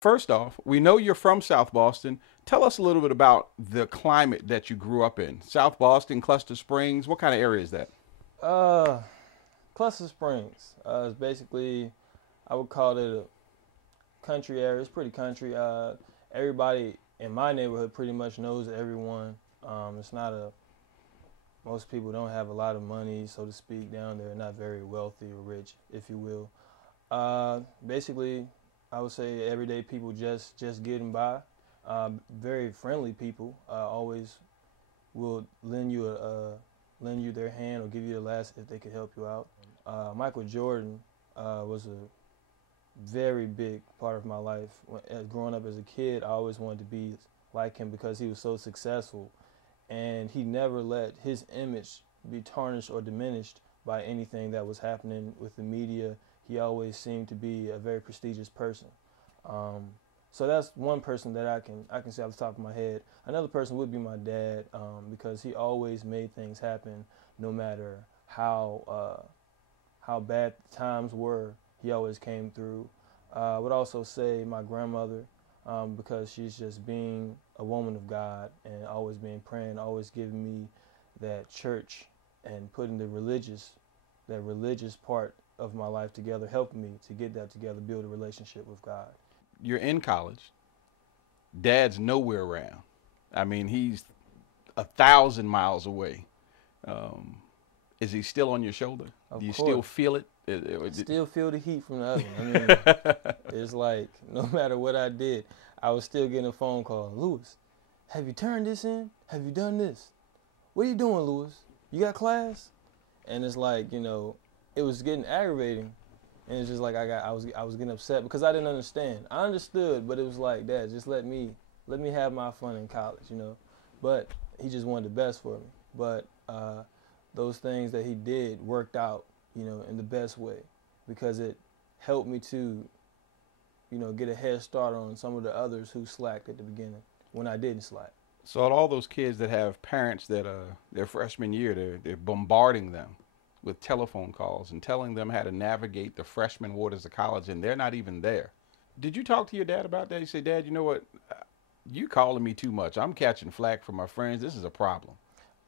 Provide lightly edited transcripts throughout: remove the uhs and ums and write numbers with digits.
First off, we know you're from South Boston. Tell us a little bit about the climate that you grew up in. South Boston, Cluster Springs, what kind of area is that? Uh, Cluster Springs. It's basically, I would call it a country area. It's pretty country. Everybody in my neighborhood pretty much knows everyone. It's not a Most people don't have a lot of money, so to speak, down there. Not very wealthy or rich, if you will. Basically, I would say everyday people just getting by. Very friendly people. Always will lend you their hand or give you the last if they could help you out. Michael Jordan was a very big part of my life. Growing up as a kid, I always wanted to be like him because he was so successful, and he never let his image be tarnished or diminished by anything that was happening with the media. He always seemed to be a very prestigious person. So that's one person that I can say off the top of my head. Another person would be my dad, because he always made things happen, no matter how bad the times were. He always came through. I would also say my grandmother, because she's just being a woman of God and always being praying, always giving me that church and putting that religious part of my life together, helping me to get that together, build a relationship with God. You're in college. Dad's nowhere around. I mean, he's 1,000 miles away. Um, is he still on your shoulder? Of Do you course. still feel it? Still feel the heat from the oven. I mean, it's like no matter what I did, I was still getting a phone call. Louis, have you turned this in? Have you done this? What are you doing, Louis? You got class? And it's like, it was getting aggravating, and it's just like I was getting upset because I didn't understand. I understood, but it was like, Dad, just let me have my fun in college. But he just wanted the best for me. But those things that he did worked out, in the best way, because it helped me to, get a head start on some of the others who slacked at the beginning when I didn't slack. So all those kids that have parents that their freshman year, they're bombarding them with telephone calls and telling them how to navigate the freshman waters of college, and they're not even there. Did you talk to your dad about that? You say, Dad, you know what? You calling me too much. I'm catching flack from my friends. This is a problem.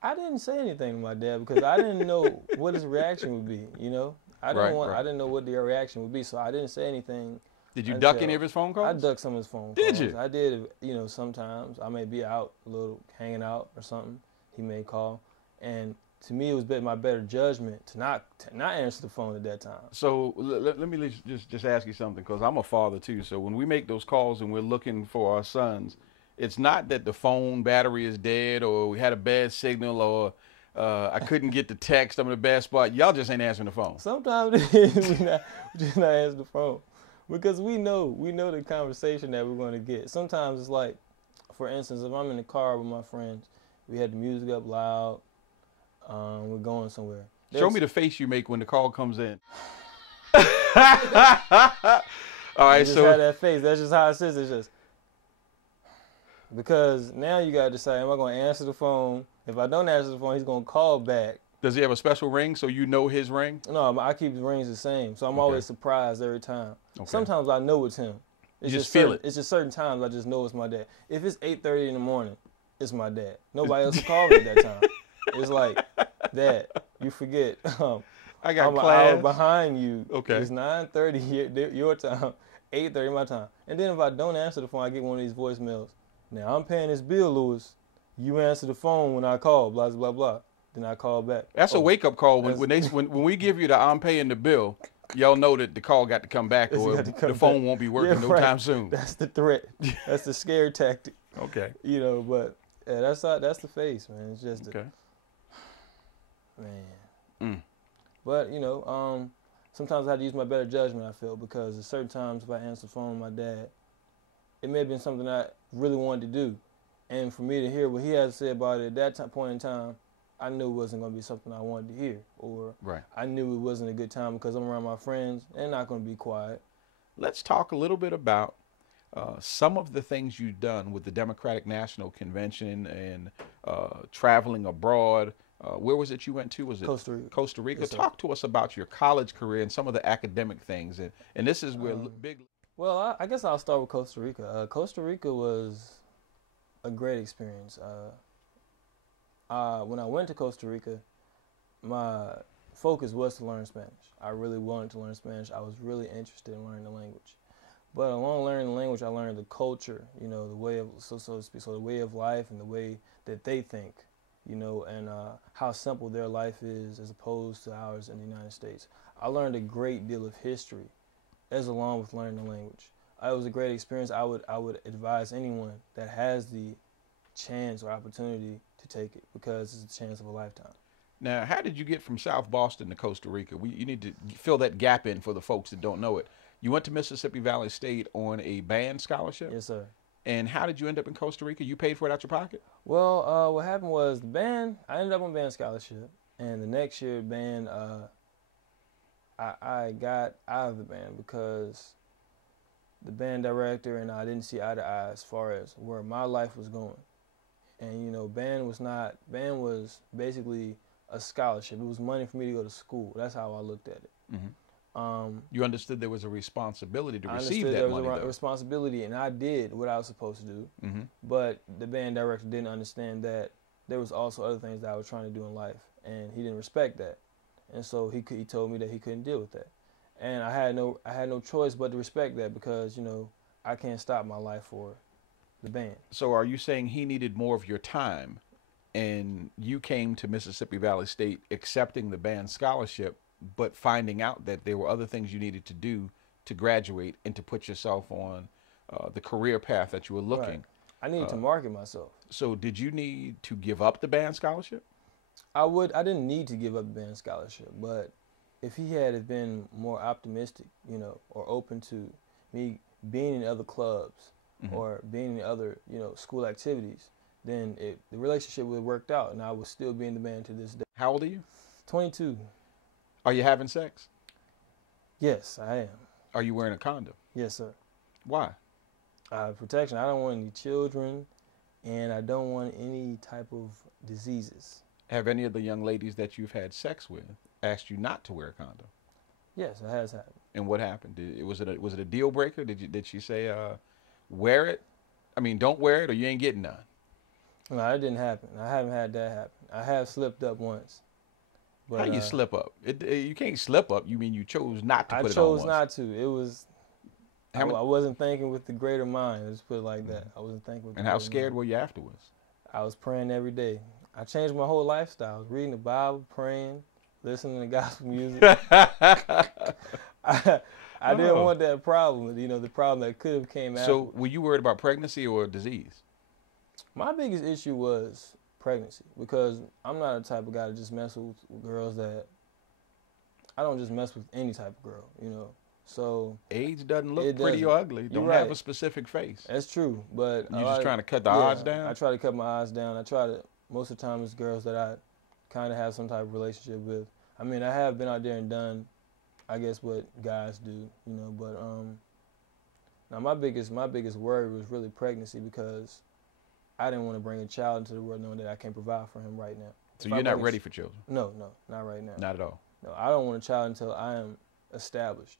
I didn't say anything to my dad because I didn't know what his reaction would be. Right, I right. didn't know what the reaction would be, so I didn't say anything Did you duck any until of his phone I calls? ducked some of his phone Did calls. you? I did, sometimes I may be out a little, hanging out or something. He may call, and to me, it was my better judgment to not answer the phone at that time. So let me just ask you something, because I'm a father too. So when we make those calls and we're looking for our sons, it's not that the phone battery is dead or we had a bad signal or I couldn't get the text. I'm in a bad spot. Y'all just ain't answering the phone. Sometimes we just not answer the phone because we know the conversation that we're going to get. Sometimes it's like, for instance, if I'm in the car with my friends, we had the music up loud, we're going somewhere. Show me the face you make when the call comes in. All I right, just so had that face. That's just how it sits. It's just because now you got to decide: am I going to answer the phone? If I don't answer the phone, he's going to call back. does he have a special ring so you know his ring? No, I keep the rings the same, so I'm Okay. always surprised every time. Okay. Sometimes I know it's him. You just feel it. It's just certain times I just know it's my dad. If it's 8:30 in the morning, it's my dad. Nobody else will call me at that time. It's like, Dad, you forget. I got I'm an class. hour behind you. Okay. It's 9:30 your time, 8:30 my time. And then if I don't answer the phone, I get one of these voicemails. Now I'm paying this bill, Louis. You answer the phone when I call, blah blah blah. Then I call back. That's a Oh, wake up call when that's- when we give you the I'm paying the bill. Y'all know that the call got to come back It's or got to come the phone back. won't be working Yeah, no right. time soon. That's the threat. That's the scare tactic. Okay. But yeah, that's the face, man. It's just Okay. man. Mm. But sometimes I had to use my better judgment. I feel because at certain times if I answer the phone with my dad, it may have been something I really wanted to do, and for me to hear what he had to say about it at that point in time, I knew it wasn't going to be something I wanted to hear, or Right. I knew it wasn't a good time because I'm around my friends and they're not going to be quiet. Let's talk a little bit about some of the things you've done with the Democratic National Convention and traveling abroad. Where was it you went to? Was it Costa Rica. Costa Rica? Yes, sir. Talk to us about your college career and some of the academic things. And this is where big. Well, I guess I'll start with Costa Rica. Costa Rica was a great experience. When I went to Costa Rica, my focus was to learn Spanish. I really wanted to learn Spanish. I was really interested in learning the language. But along learning the language, I learned the culture, the way of so to speak, so the way of life and the way that they think, and how simple their life is as opposed to ours in the United States. I learned a great deal of history, as along with learning the language. It was a great experience. I would advise anyone that has the chance or opportunity to take it because it's a chance of a lifetime. Now, how did you get from South Boston to Costa Rica? You need to fill that gap in for the folks that don't know it. You went to Mississippi Valley State on a band scholarship? Yes, sir. And how did you end up in Costa Rica? You paid for it out your pocket? Well, what happened was I ended up on band scholarship, and the next year band, I got out of the band because the band director and I didn't see eye to eye as far as where my life was going. And band was basically a scholarship. It was money for me to go to school. That's how I looked at it. Mm-hmm. You understood there was a responsibility to I receive understood that there money, was a responsibility, and I did what I was supposed to do. Mm-hmm. But the band director didn't understand that there was also other things that I was trying to do in life, and he didn't respect that. And so he told me that he couldn't deal with that, and I had no choice but to respect that because I can't stop my life for the band. So are you saying he needed more of your time, and you came to Mississippi Valley State accepting the band scholarship, but finding out that there were other things you needed to do to graduate and to put yourself on the career path that you were looking? Right. I needed to market myself. So did you need to give up the band scholarship? I didn't need to give up the band scholarship, but if he had been more optimistic, or open to me being in other clubs, mm-hmm. or being in other, school activities, then the relationship would have worked out, and I would still be in the band to this day. How old are you? 22. Are you having sex? Yes, I am. Are you wearing a condom? Yes, sir. Why? Protection. I don't want any children, and I don't want any type of diseases. Have any of the young ladies that you've had sex with asked you not to wear a condom? Yes, it has happened. And what happened? Was it a deal breaker? Did she say wear it? I mean, don't wear it or you ain't getting none. No, it didn't happen. I haven't had that happen. I have slipped up once. But, how you slip up? You can't slip up. You mean you chose not to put it on once? I chose not to. It was. I wasn't thinking with the greater mind. Let's put it like that. I wasn't thinking with the And how scared were you afterwards? I was praying every day. I changed my whole lifestyle. I was reading the Bible, praying, listening to gospel music. I didn't want that problem, the problem that could have came out. So were you worried about pregnancy or disease? My biggest issue was pregnancy because I'm not the type of guy to just mess with girls that I don't just mess with any type of girl, So age doesn't look pretty or ugly. Don't have a specific face. That's true, but you just trying to cut the odds down. I try to cut my odds down. I try to most of the time it's girls that I kind of have some type of relationship with. I mean, I have been out there and done, I guess, what guys do, But now my biggest worry was really pregnancy because I didn't want to bring a child into the world knowing that I can't provide for him right now. So you're not ready for children? No, not right now. Not at all? No, I don't want a child until I am established.